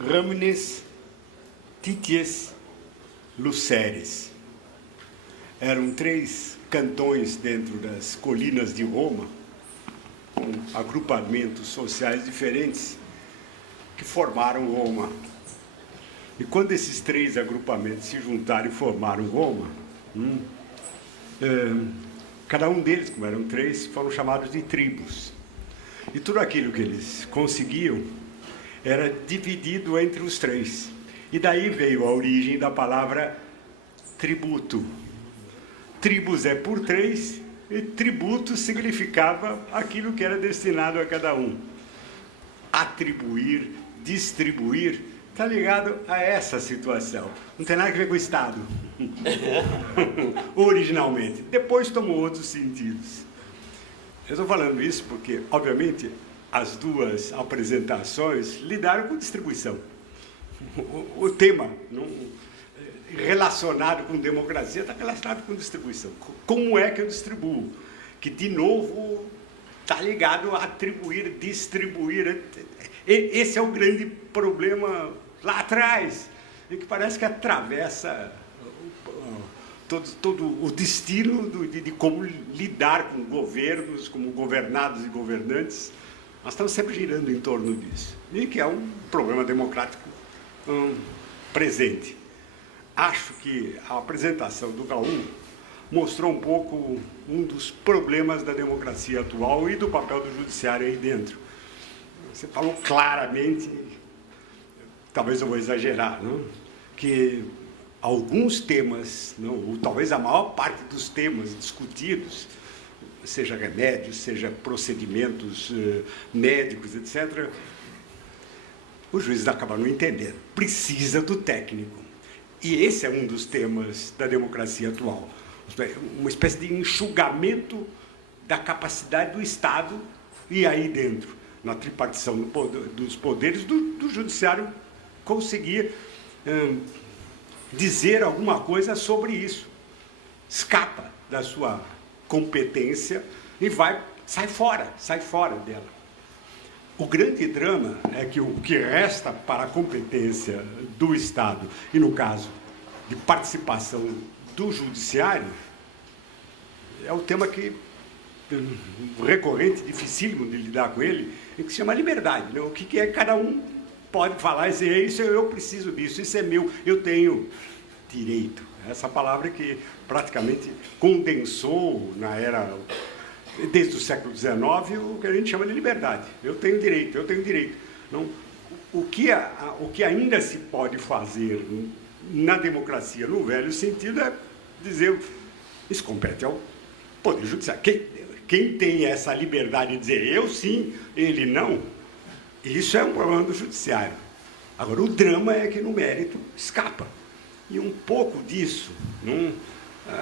Rhamnes, Titias, Luceres. Eram 3 cantões dentro das colinas de Roma, com agrupamentos sociais diferentes, que formaram Roma. E quando esses 3 agrupamentos se juntaram e formaram Roma, cada um deles, como eram 3, foram chamados de tribos. E tudo aquilo que eles conseguiam era dividido entre os 3. E daí veio a origem da palavra tributo. Tribos é por 3, e tributo significava aquilo que era destinado a cada um. Atribuir, distribuir, está ligado a essa situação. Não tem nada a ver com o Estado. Originalmente. Depois tomou outros sentidos. Eu estou falando isso porque, obviamente, as 2 apresentações lidaram com distribuição. O tema relacionado com democracia está relacionado com distribuição. Como é que eu distribuo? Que, de novo, está ligado a atribuir, distribuir. Esse é o grande problema lá atrás, e que parece que atravessa todo o destino de como lidar com governos, como governados e governantes. Nós estamos sempre girando em torno disso, e que é um problema democrático presente. Acho que a apresentação do Raul mostrou um pouco um dos problemas da democracia atual e do papel do judiciário aí dentro. Você falou claramente, talvez eu vou exagerar, não? Que alguns temas, não, ou talvez a maior parte dos temas discutidos, seja remédios, seja procedimentos médicos, etc., os juízes acabam não entendendo. Precisa do técnico. E esse é um dos temas da democracia atual. Uma espécie de enxugamento da capacidade do Estado, e aí dentro, na tripartição dos poderes, do judiciário conseguir dizer alguma coisa sobre isso. Escapa da sua competência e sai fora dela. O grande drama é que o que resta para a competência do Estado, e no caso de participação do judiciário, é o tema que recorrente, dificílimo de lidar com ele, que se chama liberdade. Né? O que é que cada um pode falar e dizer, isso eu preciso disso, isso é meu, eu tenho direito. Essa palavra que praticamente condensou na era, desde o século XIX, o que a gente chama de liberdade. Eu tenho direito, eu tenho direito. Não, o que ainda se pode fazer na democracia, no velho sentido, é dizer, isso compete ao Poder Judiciário. Quem tem essa liberdade de dizer eu sim, ele não, isso é um problema do Judiciário. Agora, o drama é que no mérito escapa. E um pouco disso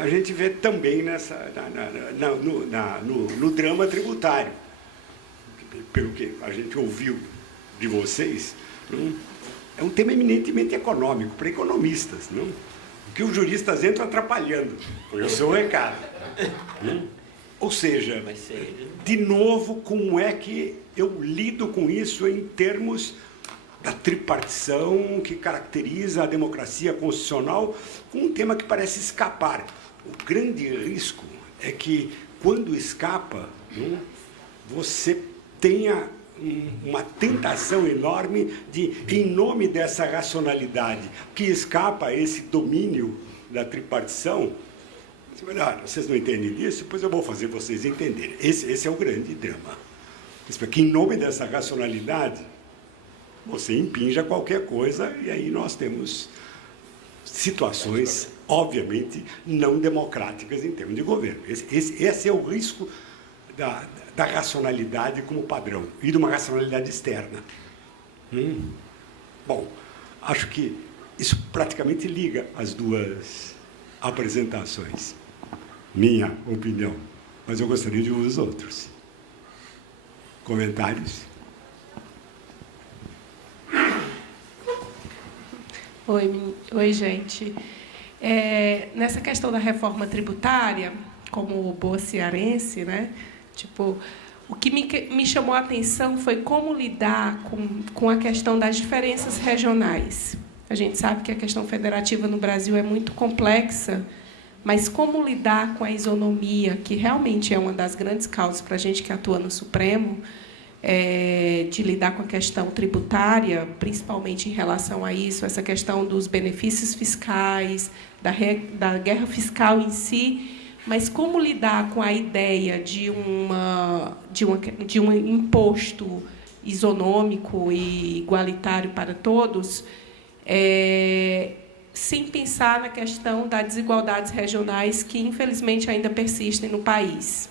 a gente vê também no drama tributário. Pelo que a gente ouviu de vocês, é um tema eminentemente econômico, para economistas, não? Que os juristas entram atrapalhando. Foi o seu recado. Ou seja, de novo, como é que eu lido com isso em termos da tripartição que caracteriza a democracia constitucional, com um tema que parece escapar. O grande risco é que, quando escapa, você tenha uma tentação enorme de, em nome dessa racionalidade que escapa a esse domínio da tripartição, vocês não entendem disso, pois eu vou fazer vocês entenderem. Esse é o grande drama. Que, em nome dessa racionalidade, você impinja qualquer coisa, e aí nós temos situações, obviamente, não democráticas em termos de governo. Esse é o risco da racionalidade como padrão, e de uma racionalidade externa. Bom, acho que isso praticamente liga as 2 apresentações. Minha opinião. Mas eu gostaria de ouvir os outros. Comentários? Oi, gente. Nessa questão da reforma tributária, como boa cearense, né? Tipo, O que me chamou a atenção foi como lidar com a questão das diferenças regionais. A gente sabe que a questão federativa no Brasil é muito complexa, mas como lidar com a isonomia, que realmente é uma das grandes causas para a gente que atua no Supremo, de lidar com a questão tributária, principalmente em relação a isso, essa questão dos benefícios fiscais, da guerra fiscal em si, mas como lidar com a ideia de um imposto isonômico e igualitário para todos, sem pensar na questão das desigualdades regionais que, infelizmente, ainda persistem no país.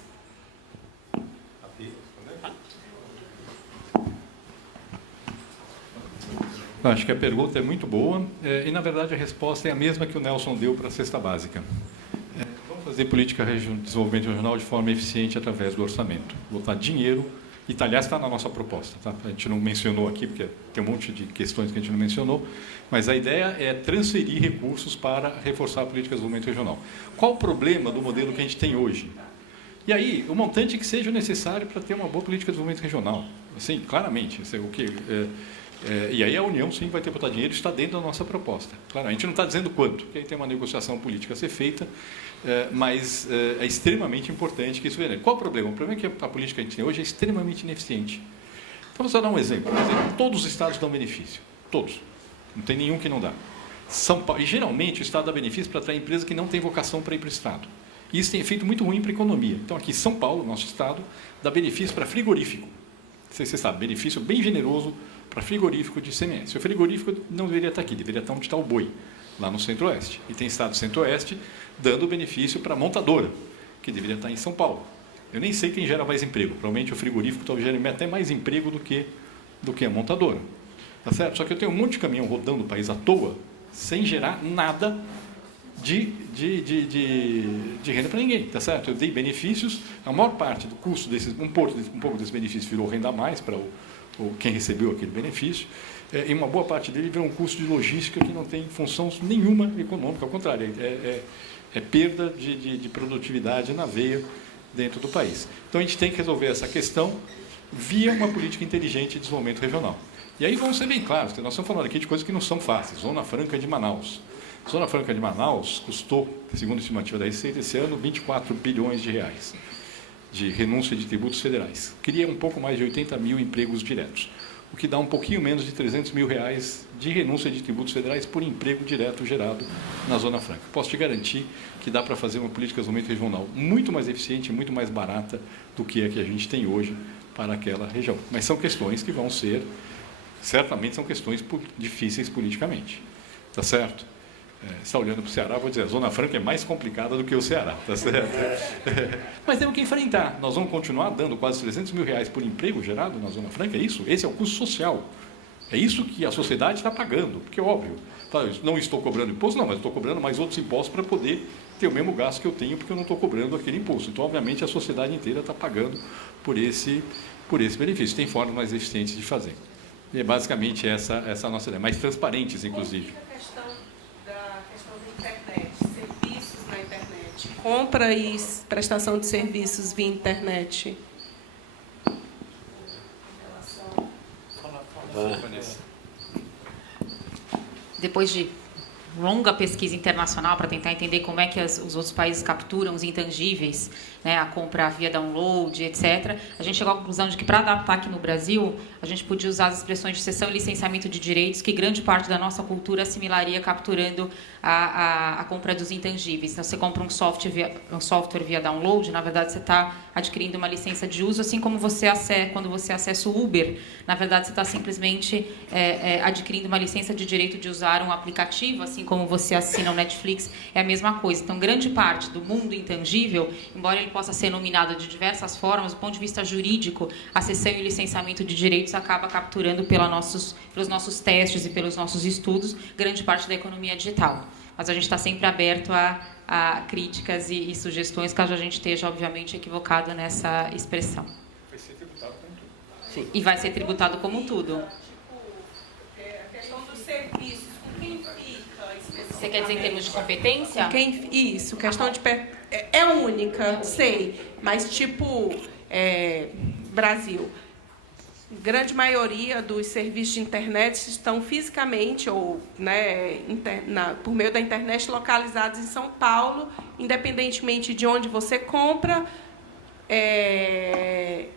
Acho que a pergunta é muito boa e, na verdade, a resposta é a mesma que o Nelson deu para a cesta básica. Vamos fazer política de desenvolvimento regional de forma eficiente através do orçamento. Botar dinheiro, e, aliás, está na nossa proposta. Tá? A gente não mencionou aqui, porque tem um monte de questões que a gente não mencionou, mas a ideia é transferir recursos para reforçar a política de desenvolvimento regional. Qual o problema do modelo que a gente tem hoje? E aí, o montante que seja necessário para ter uma boa política de desenvolvimento regional. Assim, claramente. O que... e aí a União, sim, vai ter que botar dinheiro, está dentro da nossa proposta. Claro, a gente não está dizendo quanto, porque aí tem uma negociação política a ser feita, mas é extremamente importante que isso venha. Qual o problema? O problema é que a política que a gente tem hoje é extremamente ineficiente. Então, vou só dar um exemplo. Todos os estados dão benefício. Todos. Não tem nenhum que não dá. São Paulo, e, geralmente, o estado dá benefício para atrair empresa que não tem vocação para ir para o estado. E isso tem efeito muito ruim para a economia. Então, aqui, São Paulo, nosso estado, dá benefício para frigorífico. Não sei se você sabe, benefício bem generoso para frigorífico de ICMS. O frigorífico não deveria estar aqui, deveria estar onde está o boi, lá no Centro-Oeste. E tem estado do Centro-Oeste dando benefício para a montadora, que deveria estar em São Paulo. Eu nem sei quem gera mais emprego. Provavelmente o frigorífico talvez gere até mais emprego do que a montadora. Tá certo? Só que eu tenho um monte de caminhão rodando o país à toa, sem gerar nada de renda para ninguém. Tá certo? Eu dei benefícios, a maior parte do custo desses, um pouco desse benefício virou renda a mais para quem recebeu aquele benefício, e uma boa parte dele virou um custo de logística que não tem função nenhuma econômica, ao contrário, é perda de produtividade na veia dentro do país. Então, a gente tem que resolver essa questão via uma política inteligente de desenvolvimento regional. E aí vamos ser bem claros, que nós estamos falando aqui de coisas que não são fáceis. Zona Franca de Manaus. Zona Franca de Manaus custou, segundo a estimativa da Receita, esse ano, 24 bilhões de reais de renúncia de tributos federais. Cria um pouco mais de 80 mil empregos diretos, o que dá um pouquinho menos de 300 mil reais de renúncia de tributos federais por emprego direto gerado na Zona Franca. Posso te garantir que dá para fazer uma política de desenvolvimento regional muito mais eficiente, muito mais barata do que a que a gente tem hoje para aquela região. Mas são questões que vão ser, certamente são questões difíceis politicamente. Tá certo? Você está olhando para o Ceará, vou dizer, a Zona Franca é mais complicada do que o Ceará, tá certo? Mas temos que enfrentar. Nós vamos continuar dando quase 300 mil reais por emprego gerado na Zona Franca, é isso? Esse é o custo social. É isso que a sociedade está pagando, porque, óbvio, não estou cobrando imposto, não, mas estou cobrando mais outros impostos para poder ter o mesmo gasto que eu tenho, porque eu não estou cobrando aquele imposto. Então, obviamente, a sociedade inteira está pagando por esse benefício. Tem formas mais eficientes de fazer. E é basicamente essa a nossa ideia, mais transparentes, inclusive. Compra e prestação de serviços via internet. Depois de longa pesquisa internacional para tentar entender como é que os outros países capturam os intangíveis, né, a compra via download, etc., a gente chegou à conclusão de que, para adaptar aqui no Brasil, a gente podia usar as expressões de cessão e licenciamento de direitos, que grande parte da nossa cultura assimilaria capturando a compra dos intangíveis. Então, você compra um software via download, na verdade, você está adquirindo uma licença de uso, assim como quando você acessa o Uber, na verdade, você está simplesmente adquirindo uma licença de direito de usar um aplicativo, assim como você assina o Netflix, é a mesma coisa. Então, grande parte do mundo intangível, embora ele possa ser nominado de diversas formas, do ponto de vista jurídico, a cessão e o licenciamento de direitos acaba capturando pelos nossos testes e pelos nossos estudos grande parte da economia digital. Mas a gente está sempre aberto a críticas e sugestões, caso a gente esteja, obviamente, equivocado nessa expressão. Vai ser tributado como tudo. Sim. E vai ser tributado como tudo. A questão dos serviços, com quem fica? Você quer dizer em termos de competência? Isso, questão de... É única, sei, mas Brasil. Grande maioria dos serviços de internet estão fisicamente ou, né, por meio da internet localizados em São Paulo, independentemente de onde você compra,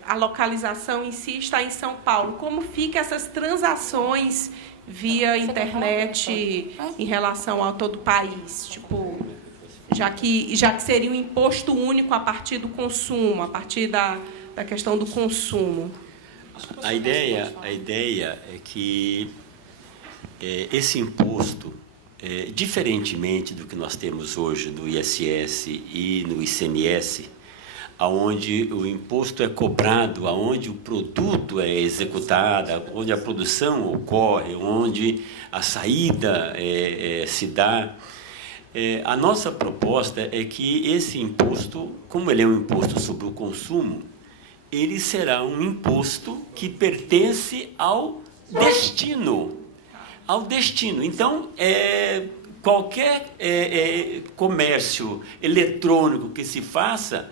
a localização em si está em São Paulo. Como ficam essas transações via internet em relação a todo o país? Tipo, já que seria um imposto único a partir do consumo, a partir da questão do consumo. A ideia é que esse imposto, diferentemente do que nós temos hoje no ISS e no ICMS, aonde o imposto é cobrado, aonde o produto é executado, onde a produção ocorre, onde a saída se dá, a nossa proposta é que esse imposto, como ele é um imposto sobre o consumo, ele será um imposto que pertence ao destino. Ao destino. Então, qualquer comércio eletrônico que se faça,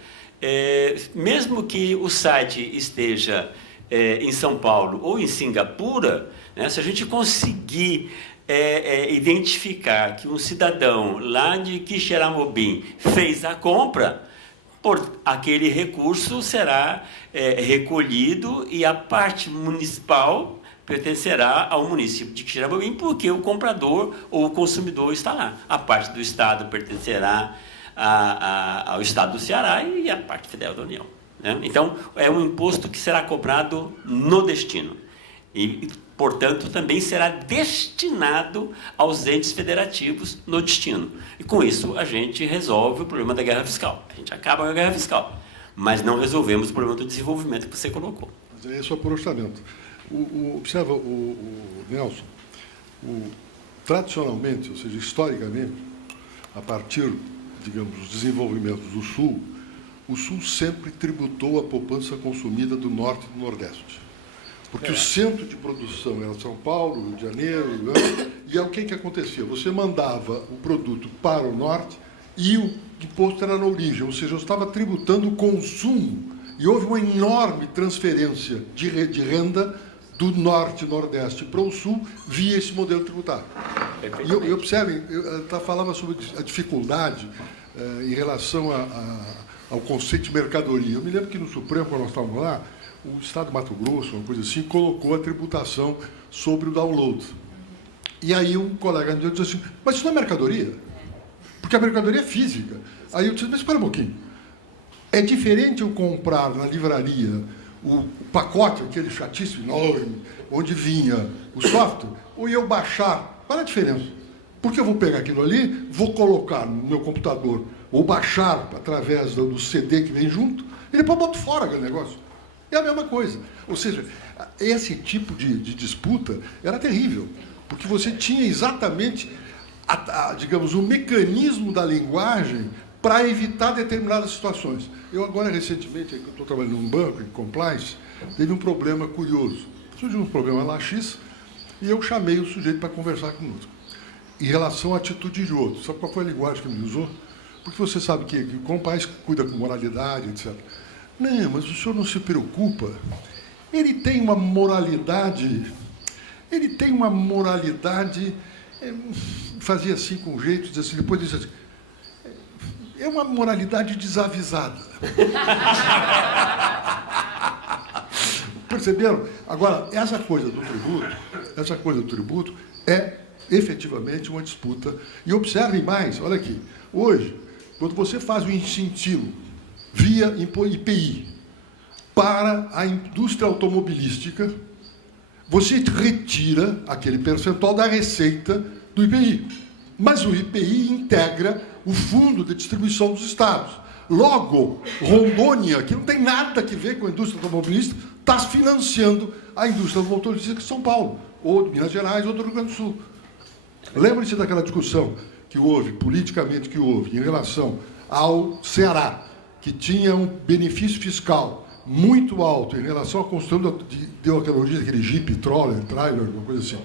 mesmo que o site esteja em São Paulo ou em Singapura, né, se a gente conseguir identificar que um cidadão lá de Quixeramobim fez a compra, aquele recurso será recolhido e a parte municipal pertencerá ao município de Quixeramobim, porque o comprador ou o consumidor está lá. A parte do Estado pertencerá ao Estado do Ceará e à parte federal da União, né? Então, é um imposto que será cobrado no destino e, portanto, também será destinado aos entes federativos no destino. E, com isso, a gente resolve o problema da guerra fiscal. A gente acaba com a guerra fiscal, mas não resolvemos o problema do desenvolvimento que você colocou. Mas é só por orçamento. Observa, Nelson, tradicionalmente, ou seja, historicamente, a partir, digamos, dos desenvolvimentos do Sul, o Sul sempre tributou a poupança consumida do Norte e do Nordeste. Porque o centro de produção era São Paulo, Rio de Janeiro, e o que acontecia? Você mandava o produto para o Norte e o imposto era na origem, ou seja, eu estava tributando o consumo. E houve uma enorme transferência de renda do Norte e Nordeste para o Sul via esse modelo tributário. E observem, eu falava sobre a dificuldade em relação ao conceito de mercadoria. Eu me lembro que no Supremo, quando nós estávamos lá, o Estado de Mato Grosso, uma coisa assim, colocou a tributação sobre o download. E aí um colega me disse assim, mas isso não é mercadoria? Porque a mercadoria é física. Aí eu disse, mas espera um pouquinho. É diferente eu comprar na livraria o pacote, aquele chatíssimo enorme, onde vinha o software, ou eu baixar. Qual é a diferença? Porque eu vou pegar aquilo ali, vou colocar no meu computador, ou baixar através do CD que vem junto, e depois boto fora aquele negócio. É a mesma coisa. Ou seja, esse tipo de disputa era terrível, porque você tinha exatamente, digamos, o mecanismo da linguagem para evitar determinadas situações. Eu agora, recentemente, estou trabalhando num banco, em compliance, teve um problema curioso. Surgiu um problema lá X, e eu chamei o sujeito para conversar conosco, em relação à atitude de outro. Sabe qual foi a linguagem que ele usou? Porque você sabe que o compliance cuida com moralidade, etc. Não, mas o senhor não se preocupa. Ele tem uma moralidade... fazia assim com jeito, dizia assim, depois disse assim, é uma moralidade desavisada. Perceberam? Agora, essa coisa do tributo é efetivamente uma disputa. E observem mais, olha aqui, hoje, quando você faz o incentivo via IPI para a indústria automobilística, você retira aquele percentual da receita do IPI. Mas o IPI integra o fundo de distribuição dos estados. Logo, Rondônia, que não tem nada a ver com a indústria automobilística, está financiando a indústria automobilística de São Paulo, ou de Minas Gerais, ou do Rio Grande do Sul. Lembre-se daquela discussão que houve, politicamente que houve, em relação ao Ceará, que tinha um benefício fiscal muito alto em relação à construção deu aquela origem daquele Jeep, trailer, alguma coisa assim.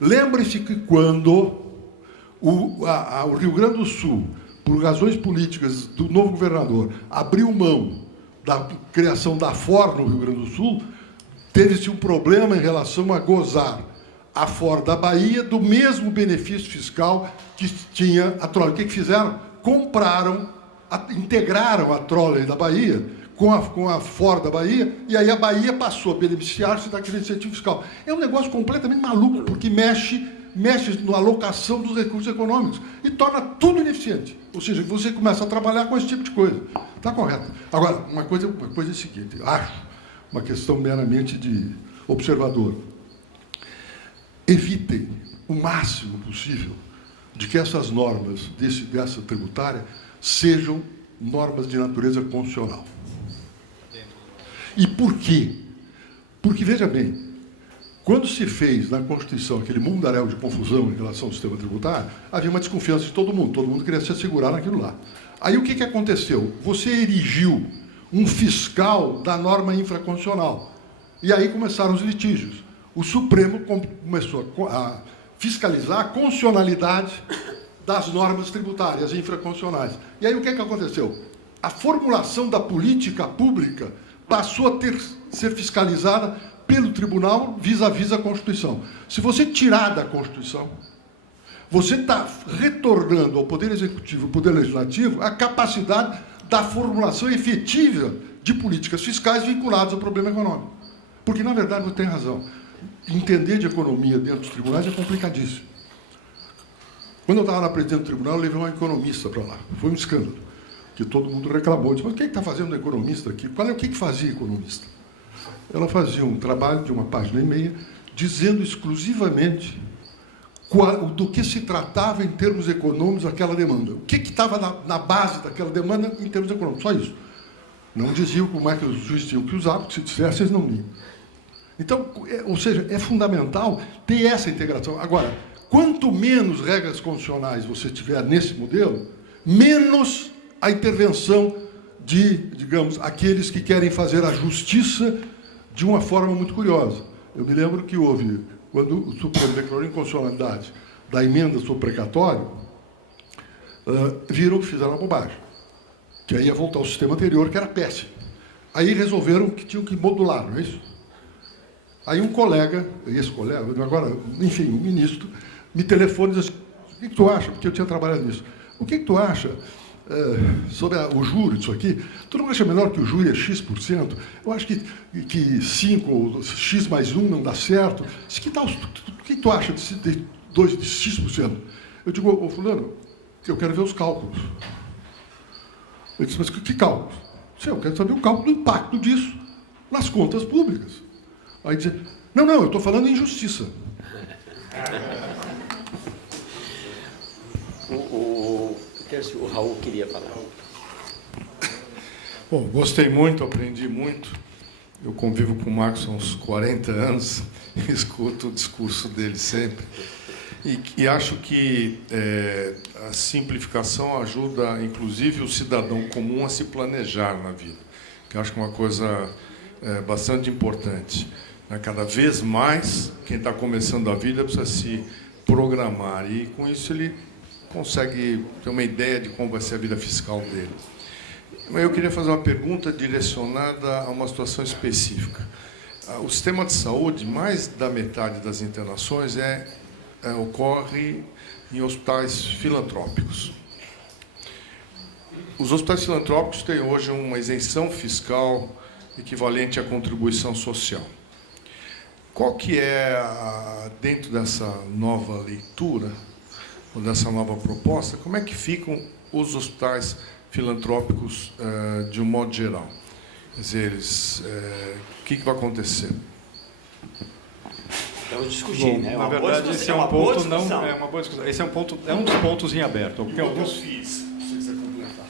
Lembre-se que quando o Rio Grande do Sul, por razões políticas do novo governador, abriu mão da criação da FOR no Rio Grande do Sul, teve-se um problema em relação a gozar a FOR da Bahia do mesmo benefício fiscal que tinha a Trolley. O que fizeram? Integraram a Trolley da Bahia com a FOR da Bahia, e aí a Bahia passou a beneficiar-se daquele incentivo fiscal. É um negócio completamente maluco, porque mexe na alocação dos recursos econômicos e torna tudo ineficiente. Ou seja, você começa a trabalhar com esse tipo de coisa. Está correto. Agora, uma coisa é a seguinte, acho, uma questão meramente de observador. Evitem o máximo possível de que essas normas dessa tributária sejam normas de natureza constitucional. E por quê? Porque, veja bem, quando se fez na Constituição aquele mundaréu de confusão em relação ao sistema tributário, havia uma desconfiança de todo mundo queria se assegurar naquilo lá. Aí o que aconteceu? Você erigiu um fiscal da norma infraconstitucional, e aí começaram os litígios. O Supremo começou a fiscalizar a constitucionalidade das normas tributárias infraconstitucionais. E aí o que aconteceu? A formulação da política pública passou a ser fiscalizada pelo tribunal vis-à-vis a Constituição. Se você tirar da Constituição, você está retornando ao Poder Executivo e ao Poder Legislativo a capacidade da formulação efetiva de políticas fiscais vinculadas ao problema econômico. Porque, na verdade, você tem razão. Entender de economia dentro dos tribunais é complicadíssimo. Quando eu estava na presidência do tribunal, eu levei uma economista para lá. Foi um escândalo, que todo mundo reclamou. Disse, mas o que está fazendo o economista aqui? O que fazia economista? Ela fazia um trabalho de uma página e meia, dizendo exclusivamente do que se tratava em termos econômicos aquela demanda. O que estava na base daquela demanda em termos econômicos. Só isso. Não diziam como é que os juízes tinham que usar, porque se dissesse, eles não liam. Então, ou seja, é fundamental ter essa integração. Agora, quanto menos regras constitucionais você tiver nesse modelo, menos a intervenção de, digamos, aqueles que querem fazer a justiça de uma forma muito curiosa. Eu me lembro que houve, quando o Supremo declarou a inconstitucionalidade da emenda sobre precatório, viram que fizeram uma bobagem, que aí ia voltar ao sistema anterior, que era péssimo. Aí resolveram que tinham que modular, não é isso? Aí um colega, agora, enfim, um ministro, me telefona e diz assim, o que tu acha? Porque eu tinha trabalhado nisso. O que tu acha sobre o júri disso aqui? Tu não acha menor que o júri é X%? Eu acho que 5 ou X mais 1 não dá certo. O que tu acha de X%? Eu digo, ô fulano, eu quero ver os cálculos. Ele disse, mas que cálculos? Eu quero saber o cálculo do impacto disso nas contas públicas. Aí dizer, não, eu estou falando em justiça. O Raul queria falar. Bom, gostei muito, aprendi muito. Eu convivo com o Marcos há uns 40 anos, escuto o discurso dele sempre. E acho que a simplificação ajuda, inclusive, o cidadão comum a se planejar na vida, que acho que é uma coisa bastante importante. Cada vez mais, quem está começando a vida precisa se programar, e com isso ele consegue ter uma ideia de como vai ser a vida fiscal dele. Eu queria fazer uma pergunta direcionada a uma situação específica. O sistema de saúde, mais da metade das internações ocorre em hospitais filantrópicos. Os hospitais filantrópicos têm hoje uma isenção fiscal equivalente à contribuição social. Qual que é, dentro dessa nova leitura, ou dessa nova proposta, como é que ficam os hospitais filantrópicos de um modo geral? Quer dizer, o que vai acontecer? Vamos discutir, né? Na verdade, esse é um ponto, não é uma boa discussão. Esse é um dos pontos em aberto. Porque alguns FIES, se quiser complementar.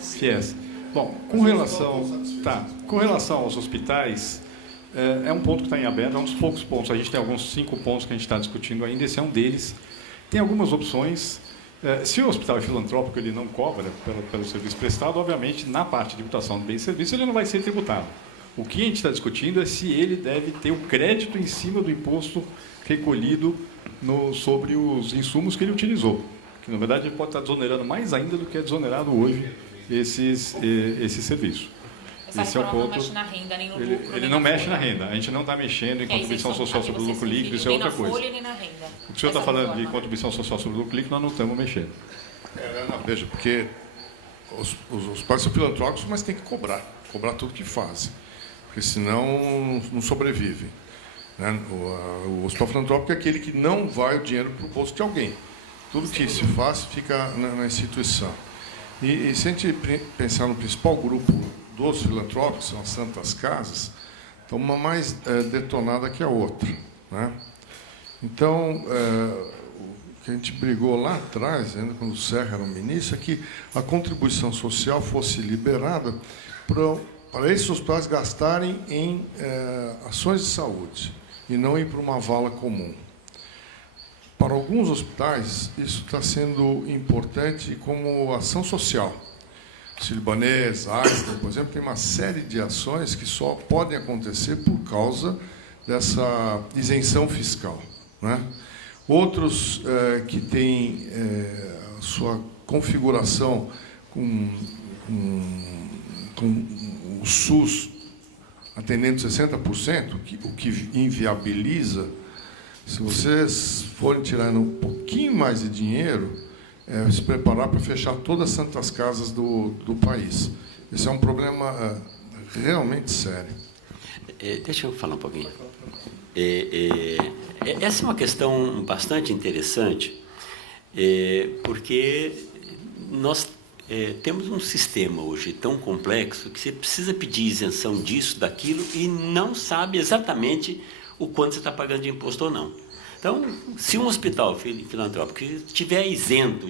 FIES. Bom, com relação aos hospitais, é um ponto que está em aberto, é um dos poucos pontos. A gente tem alguns 5 pontos que a gente está discutindo ainda, esse é um deles. Tem algumas opções. Se o hospital é filantrópico, ele não cobra pelo serviço prestado, obviamente, na parte de tributação do bem e serviço, ele não vai ser tributado. O que a gente está discutindo é se ele deve ter o crédito em cima do imposto recolhido sobre os insumos que ele utilizou. Que, na verdade, ele pode estar desonerando mais ainda do que é desonerado hoje esse serviço. Essa reforma não mexe na renda, nem no lucro. Ele não mexe na renda. A gente não está mexendo em contribuição social sobre o lucro líquido, isso é outra coisa. Nem na folha, nem na renda. O que o senhor está falando de contribuição social sobre o lucro líquido, nós não estamos mexendo. Não, veja, porque os pais são filantrópicos, mas tem que cobrar tudo que fazem, porque senão não sobrevivem. Né? O hospital filantrópico é aquele que não vai o dinheiro para o bolso de alguém. Tudo que se faz fica na instituição. E se a gente pensar no principal grupo dos filantrópicos, são as Santas Casas, então uma mais detonada que a outra. Né? Então, o que a gente brigou lá atrás, ainda quando o Serra era o ministro, é que a contribuição social fosse liberada para esses hospitais gastarem em ações de saúde e não ir para uma vala comum. Para alguns hospitais, isso está sendo importante como ação social. Sírio-Libanês, Einstein, por exemplo, tem uma série de ações que só podem acontecer por causa dessa isenção fiscal. Né? Outros que têm a sua configuração com o SUS atendendo 60%, o que inviabiliza. Se vocês forem tirar um pouquinho mais de dinheiro, se preparar para fechar todas as santas casas do país. Esse é um problema realmente sério. Deixa eu falar um pouquinho. Essa é uma questão bastante interessante, porque nós temos um sistema hoje tão complexo que você precisa pedir isenção disso, daquilo, e não sabe exatamente o quanto você está pagando de imposto ou não. Então, se um hospital filantrópico estiver isento,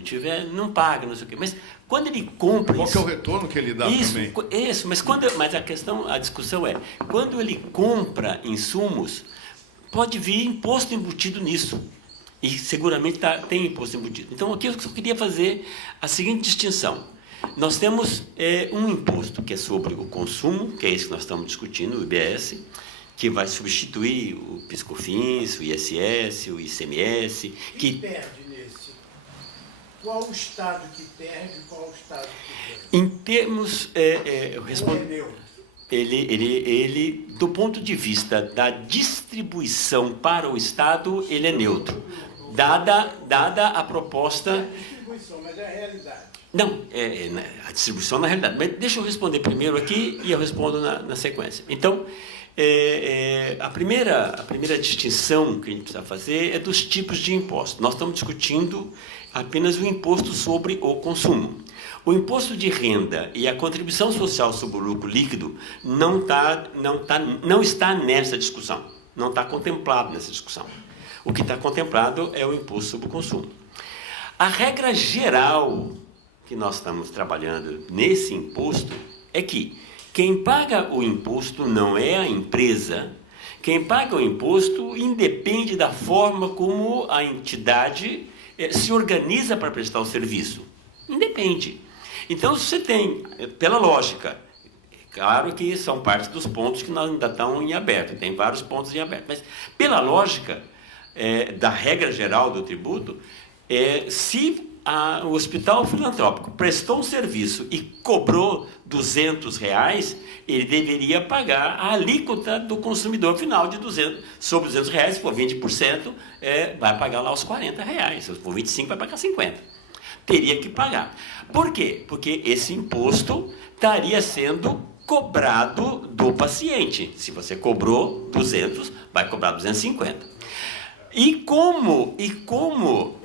não paga, não sei o quê, mas quando ele compra... Qual que é o retorno que ele dá também? Isso, mas a discussão é, quando ele compra insumos, pode vir imposto embutido nisso. E seguramente tem imposto embutido. Então, aqui eu só queria fazer a seguinte distinção. Nós temos um imposto que é sobre o consumo, que é esse que nós estamos discutindo, o IBS, que vai substituir o PIS/COFINS, o ISS, o ICMS. Que perde nesse? Qual o Estado que perde e qual o Estado que perde? Em termos... eu respondo, ele, do ponto de vista da distribuição para o Estado, ele é neutro. Dada a proposta... Não é a distribuição, mas é a realidade. Não, a distribuição na realidade. Mas deixa eu responder primeiro aqui e eu respondo na sequência. Então... a primeira distinção que a gente precisa fazer é dos tipos de impostos. Nós estamos discutindo apenas o imposto sobre o consumo. O imposto de renda e a contribuição social sobre o lucro líquido não está nessa discussão, não está contemplado nessa discussão. O que está contemplado é o imposto sobre o consumo. A regra geral que nós estamos trabalhando nesse imposto é que quem paga o imposto não é a empresa. Quem paga o imposto independe da forma como a entidade se organiza para prestar o serviço. Independe. Então, se você tem, pela lógica, claro que são parte dos pontos que ainda estão em aberto, tem vários pontos em aberto, mas pela lógica da regra geral do tributo, se o hospital filantrópico prestou um serviço e cobrou R$200, ele deveria pagar a alíquota do consumidor final de sobre R$200, se for 20%, vai pagar lá os R$40, se for 25%, vai pagar 50%. Teria que pagar. Por quê? Porque esse imposto estaria sendo cobrado do paciente. Se você cobrou 200, vai cobrar 250. E como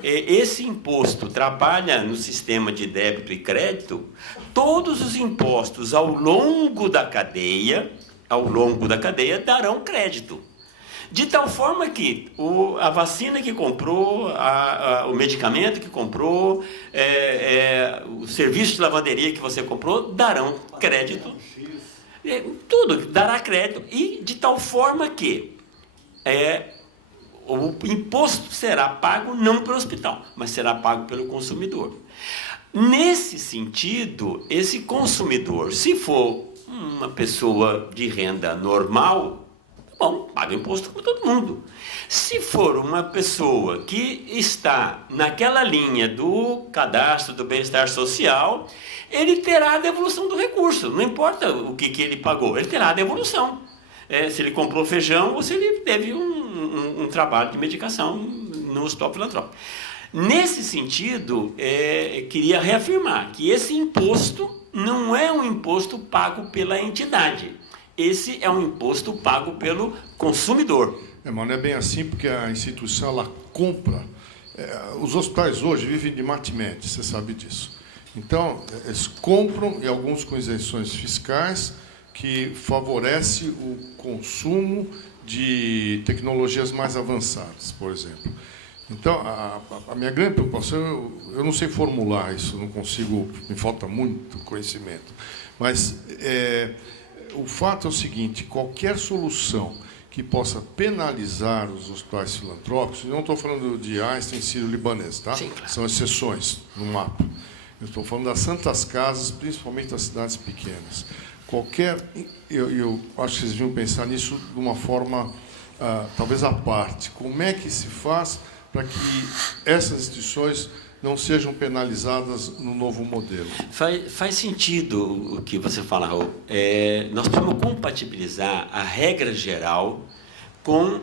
esse imposto trabalha no sistema de débito e crédito, todos os impostos ao longo da cadeia darão crédito. De tal forma que a vacina que comprou, o medicamento que comprou, o serviço de lavanderia que você comprou, darão crédito. Tudo dará crédito. E de tal forma que o imposto será pago não pelo hospital, mas será pago pelo consumidor. Nesse sentido, esse consumidor, se for uma pessoa de renda normal, bom, paga imposto como todo mundo. Se for uma pessoa que está naquela linha do cadastro do bem-estar social, ele terá a devolução do recurso, não importa o que ele pagou, ele terá a devolução. Se ele comprou feijão ou se ele teve um trabalho de medicação no hospital filantrópico. Nesse sentido, queria reafirmar que esse imposto não é um imposto pago pela entidade. Esse é um imposto pago pelo consumidor. Mas não é bem assim, porque a instituição ela compra. Os hospitais hoje vivem de mate-mate, você sabe disso. Então, eles compram, e alguns com isenções fiscais, que favorece o consumo de tecnologias mais avançadas, por exemplo. Então, a minha grande preocupação, eu não sei formular isso, não consigo, me falta muito conhecimento, mas o fato é o seguinte, qualquer solução que possa penalizar os hospitais filantrópicos, não estou falando de Einstein, Sírio-Libanês, tá? Sim, claro. São exceções no mapa. Eu estou falando das santas casas, principalmente das cidades pequenas. Eu acho que vocês deviam pensar nisso de uma forma, talvez à parte. Como é que se faz para que essas instituições não sejam penalizadas no novo modelo? Faz sentido o que você fala, Raul. Nós precisamos compatibilizar a regra geral com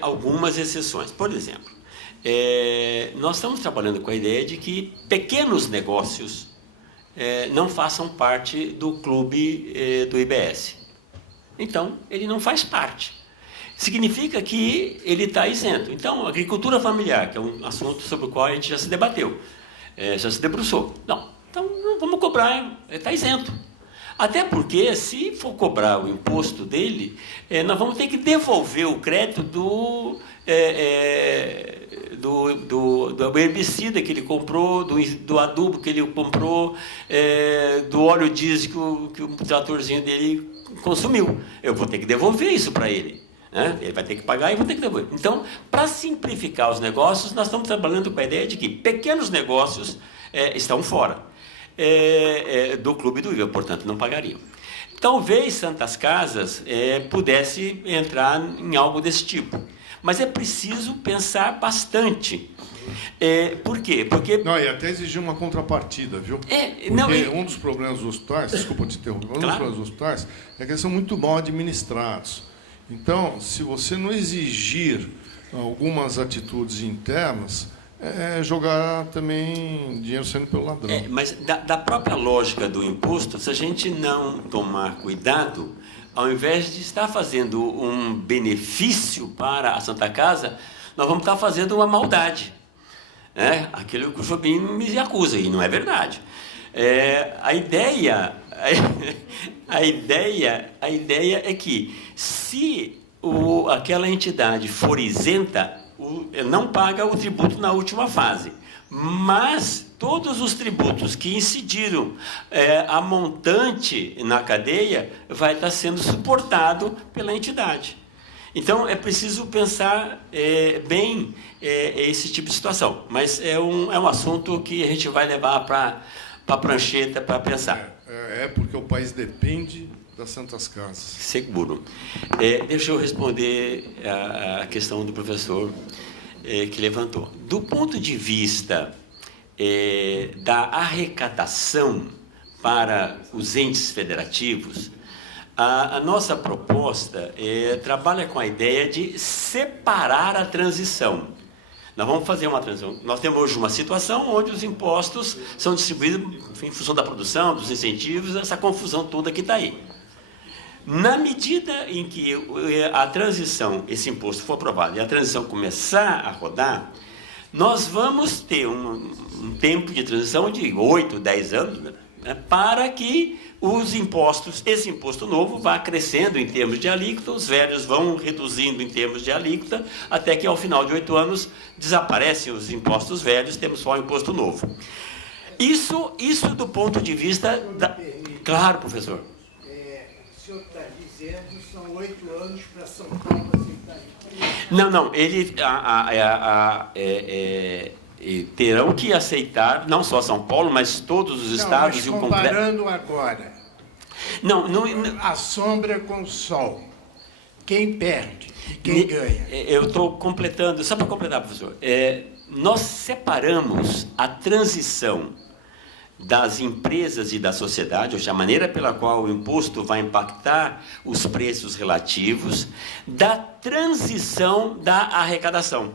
algumas exceções. Por exemplo, nós estamos trabalhando com a ideia de que pequenos negócios não façam parte do clube do IBS. Então, ele não faz parte. Significa que ele está isento. Então, agricultura familiar, que é um assunto sobre o qual a gente já se debateu, já se debruçou. Não, então não vamos cobrar, está isento. Até porque, se for cobrar o imposto dele, nós vamos ter que devolver o crédito do herbicida que ele comprou, do adubo que ele comprou, do óleo diesel que o tratorzinho dele consumiu. Eu vou ter que devolver isso para ele. Ele vai ter que pagar e eu vou ter que devolver. Então, para simplificar os negócios, nós estamos trabalhando com a ideia de que pequenos negócios estão fora do clube do IVA, portanto, não pagariam. Talvez Santas Casas pudesse entrar em algo desse tipo, mas é preciso pensar bastante. Por quê? Porque... Não, e até exigir uma contrapartida, viu? Um dos problemas dos hospitais, desculpa te interromper, um dos problemas dos hospitais é que eles são muito mal administrados. Então, se você não exigir algumas atitudes internas, jogar também dinheiro saindo pelo ladrão. Mas da própria lógica do imposto, se a gente não tomar cuidado, ao invés de estar fazendo um benefício para a Santa Casa, nós vamos estar fazendo uma maldade. Aquilo que o Jobim me acusa, e não é verdade. A ideia é que, se aquela entidade for isenta, não paga o tributo na última fase, mas todos os tributos que incidiram a montante na cadeia vai estar sendo suportado pela entidade. Então, é preciso pensar bem esse tipo de situação, mas é um assunto que a gente vai levar para a prancheta para pensar. Porque o país depende das Santas Casas. Seguro. Deixa eu responder a questão do professor que levantou. Do ponto de vista da arrecadação para os entes federativos, a nossa proposta trabalha com a ideia de separar a transição. Nós vamos fazer uma transição. Nós temos hoje uma situação onde os impostos são distribuídos em função da produção, dos incentivos, essa confusão toda que está aí. Na medida em que a transição, esse imposto for aprovado e a transição começar a rodar, nós vamos ter um tempo de transição de 8, 10 anos, para que os impostos, esse imposto novo vá crescendo em termos de alíquota, os velhos vão reduzindo em termos de alíquota, até que ao final de 8 anos desaparecem os impostos velhos, temos só o imposto novo. Isso do ponto de vista da... Claro, professor. O senhor está dizendo que são 8 anos para São Paulo aceitar isso. Não, ele... terão que aceitar, não só São Paulo, mas todos os estados mas e o Congresso. Comparando agora, a sombra com o sol, quem perde e quem ganha. Eu estou completando, só para completar, professor. Nós separamos a transição das empresas e da sociedade, ou seja, a maneira pela qual o imposto vai impactar os preços relativos, da transição da arrecadação.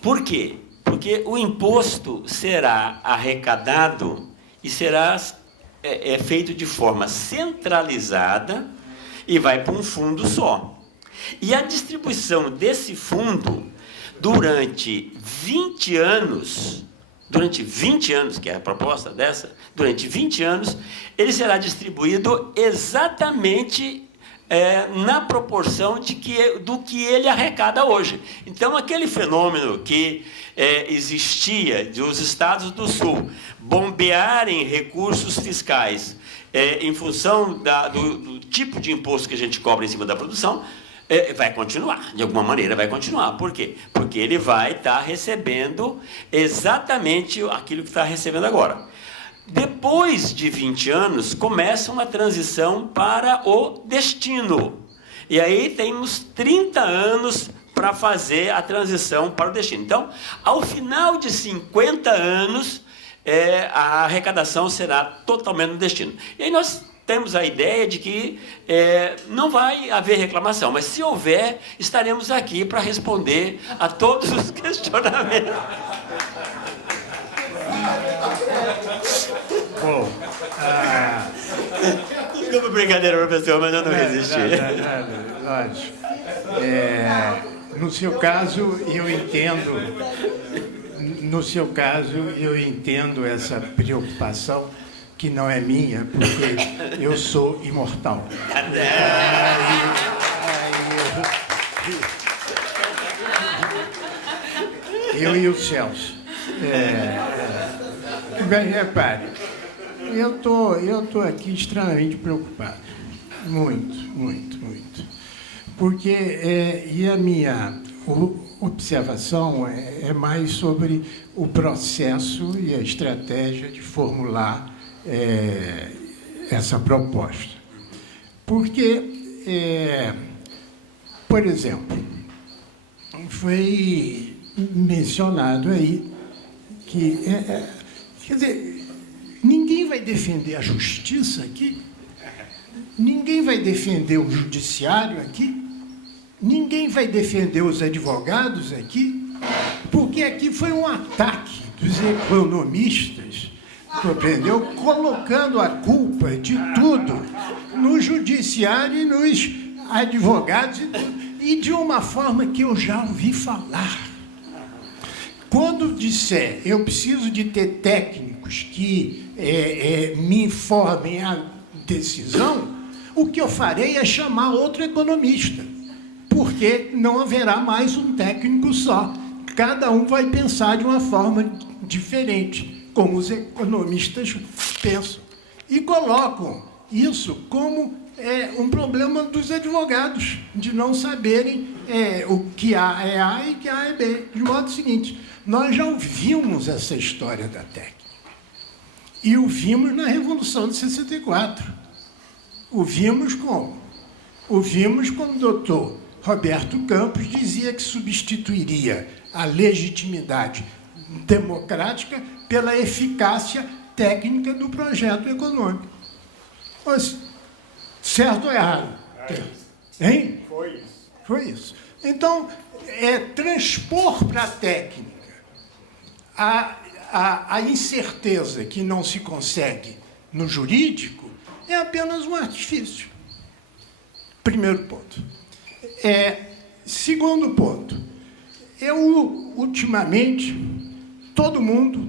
Por quê? Porque o imposto será arrecadado e será feito de forma centralizada e vai para um fundo só. E a distribuição desse fundo, durante 20 anos, que é a proposta dessa, durante 20 anos, ele será distribuído exatamente na proporção do que ele arrecada hoje. Então, aquele fenômeno que existia de os estados do Sul bombearem recursos fiscais em função do tipo de imposto que a gente cobra em cima da produção, vai continuar, de alguma maneira vai continuar. Por quê? Porque ele vai estar recebendo exatamente aquilo que está recebendo agora. Depois de 20 anos, começa uma transição para o destino. E aí temos 30 anos para fazer a transição para o destino. Então, ao final de 50 anos, a arrecadação será totalmente no destino. E aí nós temos a ideia de que não vai haver reclamação, mas se houver, estaremos aqui para responder a todos os questionamentos. Bom, Desculpa a brincadeira, professor, mas eu não resisti. Lógico. No seu caso, eu entendo essa preocupação, que não é minha, porque eu sou imortal. Eu e o Celso. Bem, repare, eu tô aqui extremamente preocupado. Muito, muito, muito. Porque, e a minha observação é mais sobre o processo e a estratégia de formular essa proposta. Porque, por exemplo, foi mencionado aí que, quer dizer, ninguém vai defender a justiça aqui, ninguém vai defender o judiciário aqui, ninguém vai defender os advogados aqui, porque aqui foi um ataque dos economistas, compreendeu? Colocando a culpa de tudo no judiciário e nos advogados, e de uma forma que eu já ouvi falar. Quando disser, eu preciso de ter técnicos que me informem a decisão, o que eu farei é chamar outro economista, porque não haverá mais um técnico só. Cada um vai pensar de uma forma diferente, como os economistas pensam. E colocam isso como um problema dos advogados, de não saberem o que A é A e que A é B. De modo seguinte, nós já ouvimos essa história da técnica. E o vimos na Revolução de 64. O vimos como? O vimos quando o doutor Roberto Campos dizia que substituiria a legitimidade democrática pela eficácia técnica do projeto econômico. Mas, certo ou errado? Hein? Foi isso. Foi isso. Então, transpor para a técnica a incerteza que não se consegue no jurídico é apenas um artifício. Primeiro ponto. Segundo ponto. Eu, ultimamente, todo mundo,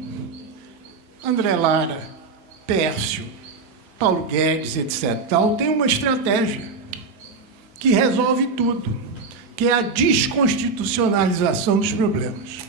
André Lara, Pércio, Paulo Guedes, etc., tem uma estratégia que resolve tudo, que é a desconstitucionalização dos problemas.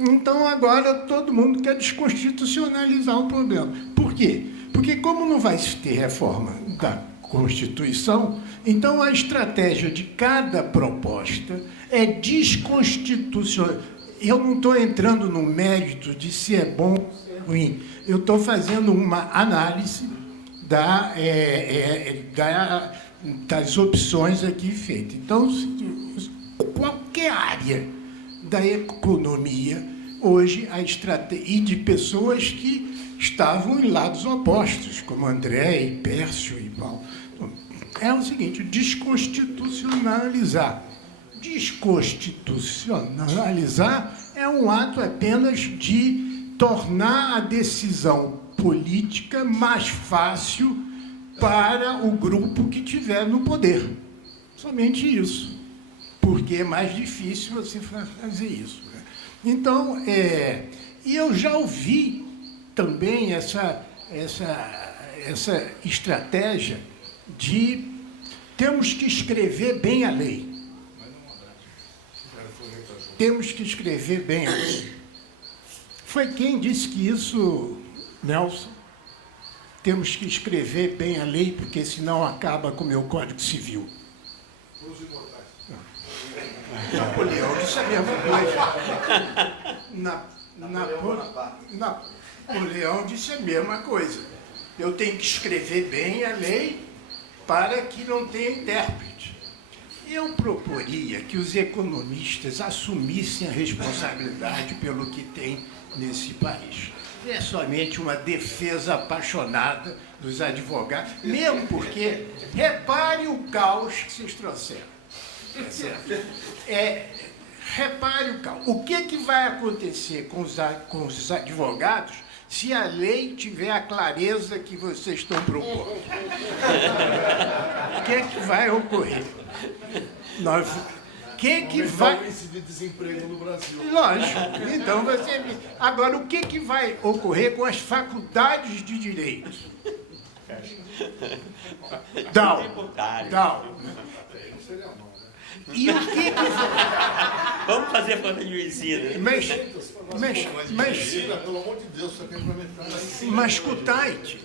Então, agora, todo mundo quer desconstitucionalizar o problema. Por quê? Porque, como não vai se ter reforma da Constituição, então a estratégia de cada proposta é desconstitucional. Eu não estou entrando no mérito de se é bom ou se é ruim. Eu estou fazendo uma análise das opções aqui feitas. Então, qualquer área da economia, hoje, a estratégia, e de pessoas que estavam em lados opostos, como André e Pércio e Paulo. É o seguinte, desconstitucionalizar. Desconstitucionalizar é um ato apenas de tornar a decisão política mais fácil para o grupo que tiver no poder. Somente isso. Porque é mais difícil você fazer isso. Então, e eu já ouvi também essa estratégia de temos que escrever bem a lei. Temos que escrever bem a lei. Foi quem disse que isso, Nelson? Temos que escrever bem a lei, porque senão acaba com o meu Código Civil. Napoleão disse a mesma coisa. Napoleão disse a mesma coisa. Eu tenho que escrever bem a lei para que não tenha intérprete. Eu proporia que os economistas assumissem a responsabilidade pelo que tem nesse país. É somente uma defesa apaixonada dos advogados, mesmo porque, repare o caos que vocês trouxeram. É certo? Repare o caos. O que vai acontecer com os advogados se a lei tiver a clareza que vocês estão propondo? O que vai ocorrer? Vai índice de desemprego no Brasil. Lógico. Então você. Agora, o que vai ocorrer com as faculdades de direito? Dal. E o que vai... Vamos fazer para de medicina. Pelo amor de Deus, só quer implementar. Mas escutai-te.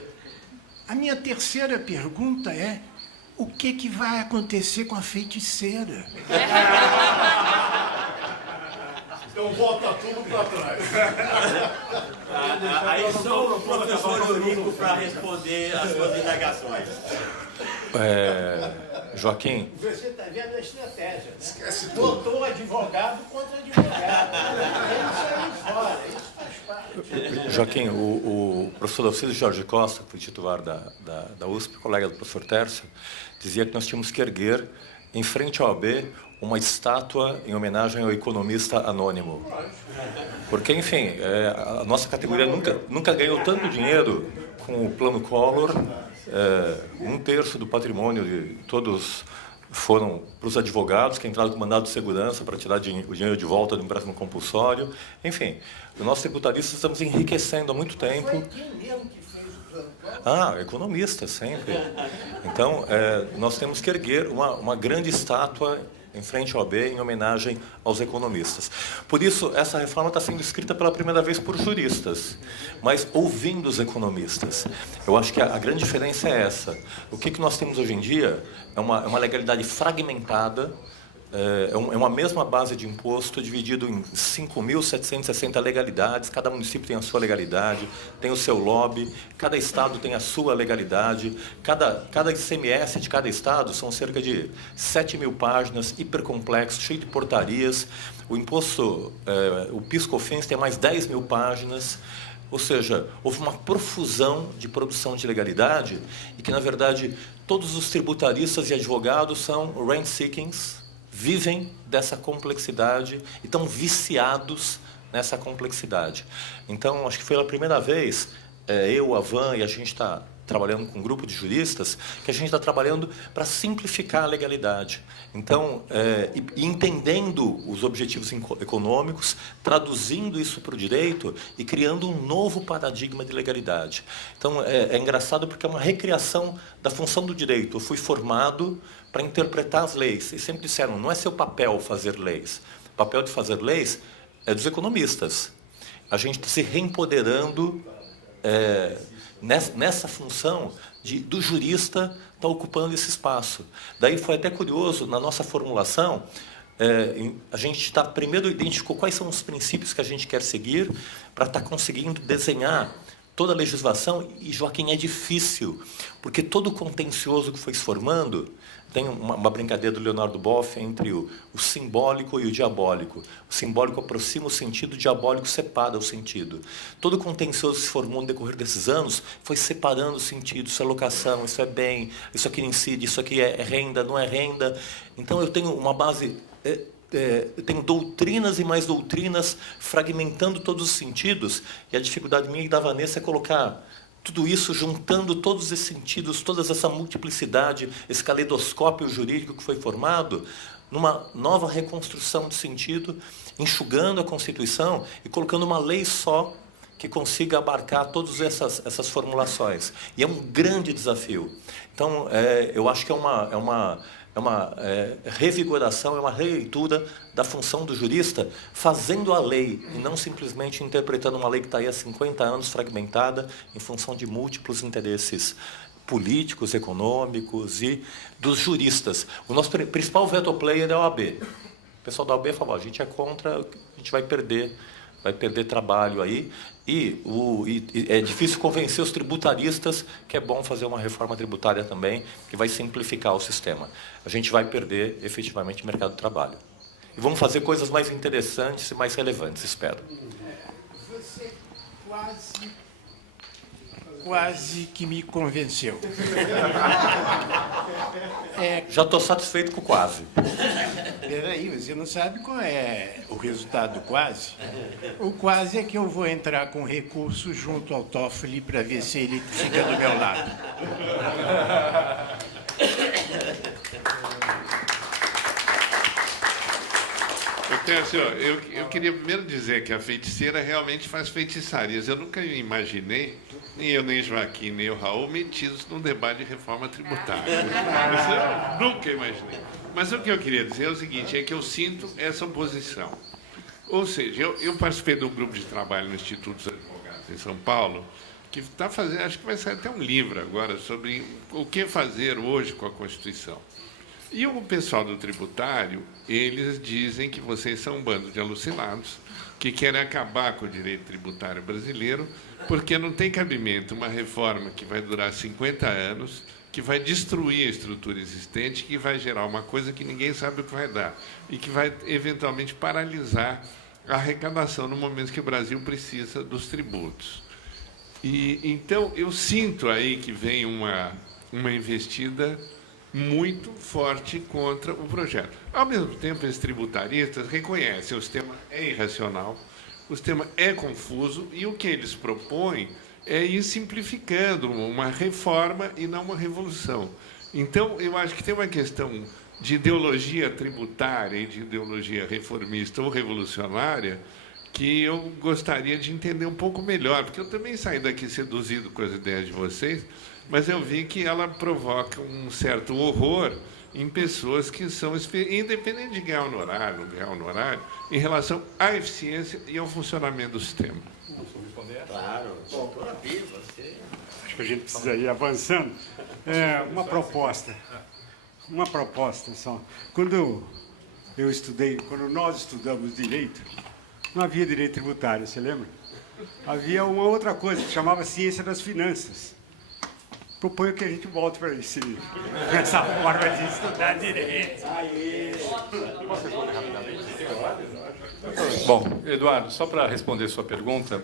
A minha terceira pergunta é: o que vai acontecer com a feiticeira? Então volta tudo para trás. Aí só o professor Eurico para responder as suas indagações. Joaquim. Você está vendo a estratégia. Esquece tudo. Botou advogado contra advogado. Isso aí fora, isso faz parte. Joaquim, o professor Alcides Jorge Costa, que foi titular da USP, colega do professor Tércio, dizia que nós tínhamos que erguer, em frente à OAB, uma estátua em homenagem ao economista anônimo. Porque, enfim, a nossa categoria nunca ganhou tanto dinheiro com o Plano Collor. 1/3 do patrimônio de todos foram para os advogados que entraram com mandado de segurança para tirar o dinheiro de volta do empréstimo compulsório. Enfim, nós tributaristas estamos enriquecendo há muito tempo. Foi quem mesmo que fez o Plano Collor? Economista, sempre. Então, nós temos que erguer uma grande estátua em frente ao OAB, em homenagem aos economistas. Por isso, essa reforma está sendo escrita pela primeira vez por juristas, mas ouvindo os economistas. Eu acho que a grande diferença é essa. O que nós temos hoje em dia é uma legalidade fragmentada, é uma mesma base de imposto dividido em 5.760 legalidades, cada município tem a sua legalidade, tem o seu lobby, cada estado tem a sua legalidade, cada ICMS de cada estado são cerca de 7.000 páginas, hipercomplexo, cheio de portarias, o imposto, o PIS/COFINS tem mais 10.000 páginas, ou seja, houve uma profusão de produção de legalidade e que, na verdade, todos os tributaristas e advogados são rent-seekings, vivem dessa complexidade e estão viciados nessa complexidade. Então, acho que foi a primeira vez, eu, a Van, e a gente está trabalhando com um grupo de juristas, que a gente está trabalhando para simplificar a legalidade. Então, entendendo os objetivos econômicos, traduzindo isso para o direito e criando um novo paradigma de legalidade. Então, é engraçado porque é uma recriação da função do direito. Eu fui formado para interpretar as leis. E sempre disseram, não é seu papel fazer leis. O papel de fazer leis é dos economistas. A gente está se reempoderando nessa função do jurista estar ocupando esse espaço. Daí foi até curioso, na nossa formulação, a gente primeiro identificou quais são os princípios que a gente quer seguir para estar conseguindo desenhar toda a legislação, e, Joaquim, é difícil, porque todo o contencioso que foi se formando, tem uma brincadeira do Leonardo Boff entre o simbólico e o diabólico. O simbólico aproxima o sentido, o diabólico separa o sentido. Todo o contencioso que se formou no decorrer desses anos foi separando o sentido, isso é locação, isso é bem, isso aqui incide, isso aqui é renda, não é renda. Então, eu tenho uma base... eu tenho doutrinas e mais doutrinas fragmentando todos os sentidos, e a dificuldade minha e da Vanessa é colocar tudo isso, juntando todos esses sentidos, toda essa multiplicidade, esse caleidoscópio jurídico que foi formado, numa nova reconstrução de sentido, enxugando a Constituição e colocando uma lei só que consiga abarcar todas essas formulações. E é um grande desafio. Então, eu acho que é uma revigoração, é uma releitura da função do jurista, fazendo a lei e não simplesmente interpretando uma lei que está aí há 50 anos fragmentada em função de múltiplos interesses políticos, econômicos e dos juristas. O nosso principal veto player é a OAB. O pessoal da OAB falou, a gente é contra, a gente vai perder trabalho aí, e é difícil convencer os tributaristas que é bom fazer uma reforma tributária também, que vai simplificar o sistema. A gente vai perder, efetivamente, o mercado de trabalho. E vamos fazer coisas mais interessantes e mais relevantes, espero. Você quase que me convenceu. Já estou satisfeito com o quase. Peraí, você não sabe qual é o resultado do quase? O quase é que eu vou entrar com recurso junto ao Toffoli para ver se ele fica do meu lado. Eu queria primeiro dizer que a feiticeira realmente faz feitiçarias. Eu nunca imaginei, nem eu, nem Joaquim, nem o Raul, metidos num debate de reforma tributária. Isso eu nunca imaginei. Mas o que eu queria dizer é o seguinte, é que eu sinto essa oposição. Ou seja, eu participei de um grupo de trabalho no Instituto dos Advogados em São Paulo, que está fazendo, acho que vai sair até um livro agora sobre o que fazer hoje com a Constituição. E o pessoal do tributário, eles dizem que vocês são um bando de alucinados, que querem acabar com o direito tributário brasileiro, porque não tem cabimento uma reforma que vai durar 50 anos, que vai destruir a estrutura existente, que vai gerar uma coisa que ninguém sabe o que vai dar, e que vai, eventualmente, paralisar a arrecadação no momento que o Brasil precisa dos tributos. E, então, eu sinto aí que vem uma investida muito forte contra o projeto. Ao mesmo tempo, esses tributaristas reconhecem que o sistema é irracional, o sistema é confuso, e o que eles propõem é ir simplificando uma reforma e não uma revolução. Então, eu acho que tem uma questão de ideologia tributária e de ideologia reformista ou revolucionária que eu gostaria de entender um pouco melhor, porque eu também saí daqui seduzido com as ideias de vocês, mas eu vi que ela provoca um certo horror em pessoas que são, independente de ganhar honorário, não ganhar honorário, em relação à eficiência e ao funcionamento do sistema. Claro, doutora Viva, você... Acho que a gente precisa ir avançando. Uma proposta só. Quando nós estudamos direito, não havia direito tributário, você lembra? Havia uma outra coisa que chamava ciência das finanças. Proponho que a gente volte para essa forma de estudar direito. Posso responder rapidamente? Bom, Eduardo, só para responder sua pergunta,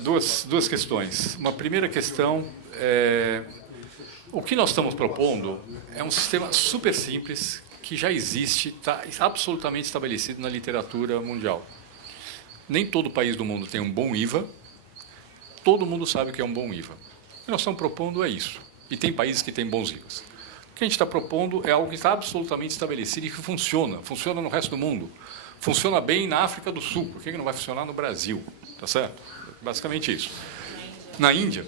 duas questões. Uma primeira questão é o que nós estamos propondo é um sistema super simples que já existe, está absolutamente estabelecido na literatura mundial. Nem todo país do mundo tem um bom IVA, todo mundo sabe o que é um bom IVA. O que nós estamos propondo é isso. E tem países que têm bons IVAs. O que a gente está propondo é algo que está absolutamente estabelecido e que funciona no resto do mundo. Funciona bem na África do Sul. Por que não vai funcionar no Brasil? Tá certo? Basicamente isso. Na Índia,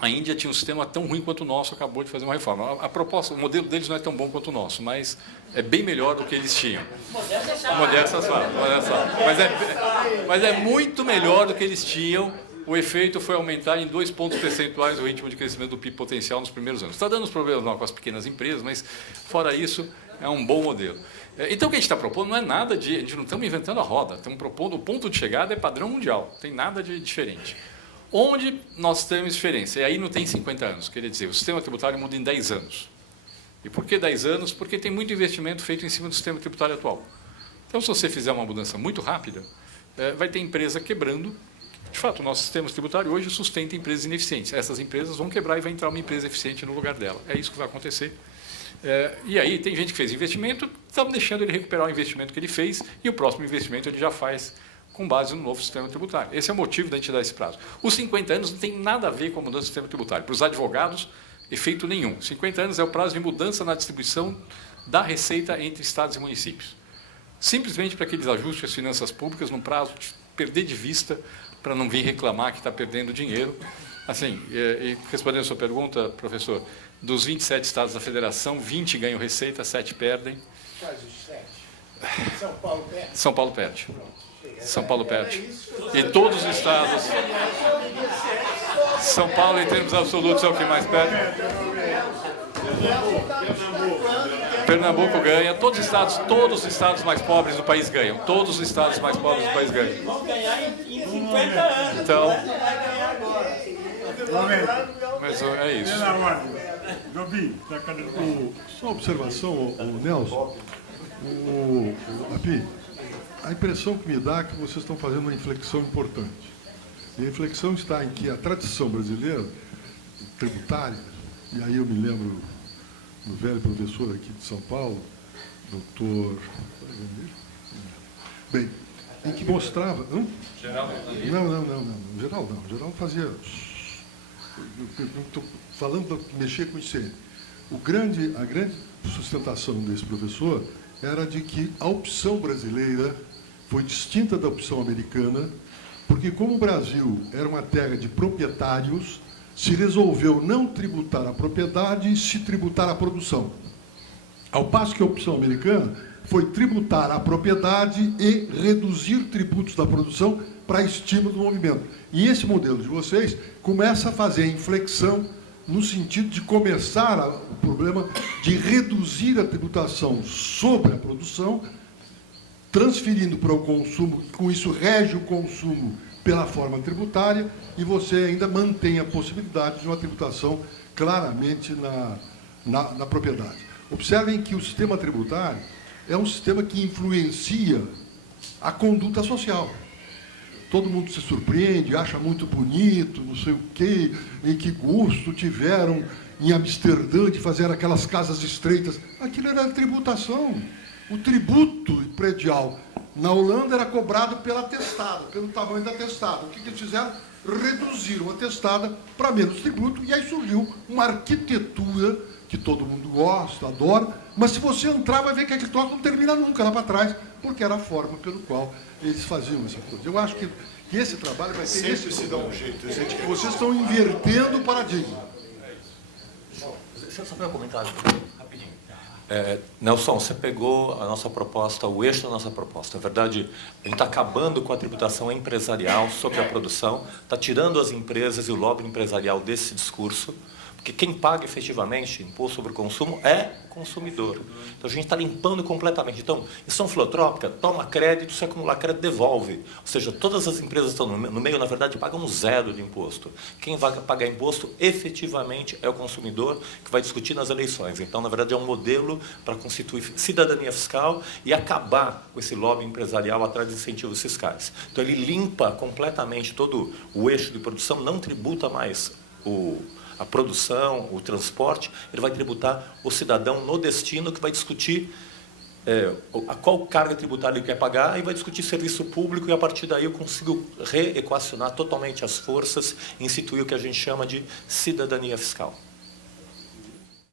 a Índia tinha um sistema tão ruim quanto o nosso, acabou de fazer uma reforma. A proposta, o modelo deles não é tão bom quanto o nosso, mas é bem melhor do que eles tinham. Modestas falas. Mas é muito melhor do que eles tinham. O efeito foi aumentar em 2 pontos percentuais o ritmo de crescimento do PIB potencial nos primeiros anos. Está dando uns problemas com as pequenas empresas, mas, fora isso, é um bom modelo. Então, o que a gente está propondo não é nada de... A gente não estamos inventando a roda. Estamos propondo... O ponto de chegada é padrão mundial. Não tem nada de diferente. Onde nós temos diferença? E aí não tem 50 anos, quer dizer, o sistema tributário muda em 10 anos. E por que 10 anos? Porque tem muito investimento feito em cima do sistema tributário atual. Então, se você fizer uma mudança muito rápida, vai ter empresa quebrando. De fato, o nosso sistema tributário hoje sustenta empresas ineficientes. Essas empresas vão quebrar e vai entrar uma empresa eficiente no lugar dela. É isso que vai acontecer. E aí tem gente que fez investimento, estamos deixando ele recuperar o investimento que ele fez e o próximo investimento ele já faz com base no novo sistema tributário. Esse é o motivo da gente dar esse prazo. Os 50 anos não tem nada a ver com a mudança do sistema tributário. Para os advogados, efeito nenhum. 50 anos é o prazo de mudança na distribuição da receita entre estados e municípios. Simplesmente para que eles ajustem as finanças públicas num prazo de perder de vista, para não vir reclamar que está perdendo dinheiro. Assim, respondendo a sua pergunta, professor, dos 27 estados da federação, 20 ganham receita, 7 perdem. Quase os 7. São Paulo perde? São Paulo perde. São Paulo perde. E todos os estados... São Paulo, em termos absolutos, é o que mais perde. Pernambuco ganha. Todos os estados mais pobres do país ganham. Todos os estados mais pobres do país ganham. Vão ganhar em 50 anos. Então... Mas é isso. Só uma observação, o Nelson. Api, a impressão que me dá é que vocês estão fazendo uma inflexão importante. E a inflexão está em que a tradição brasileira, tributária, e aí eu me lembro do velho professor aqui de São Paulo, doutor... Bem, em que mostrava... Geraldo? Não. Geraldo fazia... Estou falando para mexer com isso aí. A grande sustentação desse professor era de que a opção brasileira foi distinta da opção americana, porque como o Brasil era uma terra de proprietários, se resolveu não tributar a propriedade e se tributar a produção. Ao passo que a opção americana foi tributar a propriedade e reduzir tributos da produção para estímulo do movimento. E esse modelo de vocês começa a fazer a inflexão no sentido de começar o problema de reduzir a tributação sobre a produção, transferindo para o consumo, com isso rege o consumo pela forma tributária, e você ainda mantém a possibilidade de uma tributação claramente na propriedade. Observem que o sistema tributário é um sistema que influencia a conduta social. Todo mundo se surpreende, acha muito bonito, não sei o quê, em que gosto tiveram em Amsterdã de fazer aquelas casas estreitas. Aquilo era tributação. O tributo predial na Holanda era cobrado pela testada, pelo tamanho da testada. O que eles fizeram? Reduziram a testada para menos tributo, e aí surgiu uma arquitetura que todo mundo gosta, adora, mas se você entrar, vai ver que aquele troço não termina nunca lá para trás, porque era a forma pelo qual eles faziam essa coisa. Eu acho que esse trabalho vai ter sempre esse se dá um jeito. que vocês estão invertendo o paradigma. Deixa eu só fazer um comentário rapidinho. Nelson, você pegou a nossa proposta, o eixo da nossa proposta. Na verdade, a gente está acabando com a tributação empresarial sobre a produção, está tirando as empresas e o lobby empresarial desse discurso, porque quem paga efetivamente imposto sobre o consumo é o consumidor. Então, a gente está limpando completamente. Então, instituição filantrópica, toma crédito, se acumular crédito, devolve. Ou seja, todas as empresas que estão no meio, na verdade, pagam zero de imposto. Quem vai pagar imposto efetivamente é o consumidor, que vai discutir nas eleições. Então, na verdade, é um modelo para constituir cidadania fiscal e acabar com esse lobby empresarial atrás de incentivos fiscais. Então, ele limpa completamente todo o eixo de produção, não tributa mais a produção, o transporte, ele vai tributar o cidadão no destino, que vai discutir a qual carga tributária ele quer pagar, e vai discutir serviço público, e a partir daí eu consigo reequacionar totalmente as forças e instituir o que a gente chama de cidadania fiscal.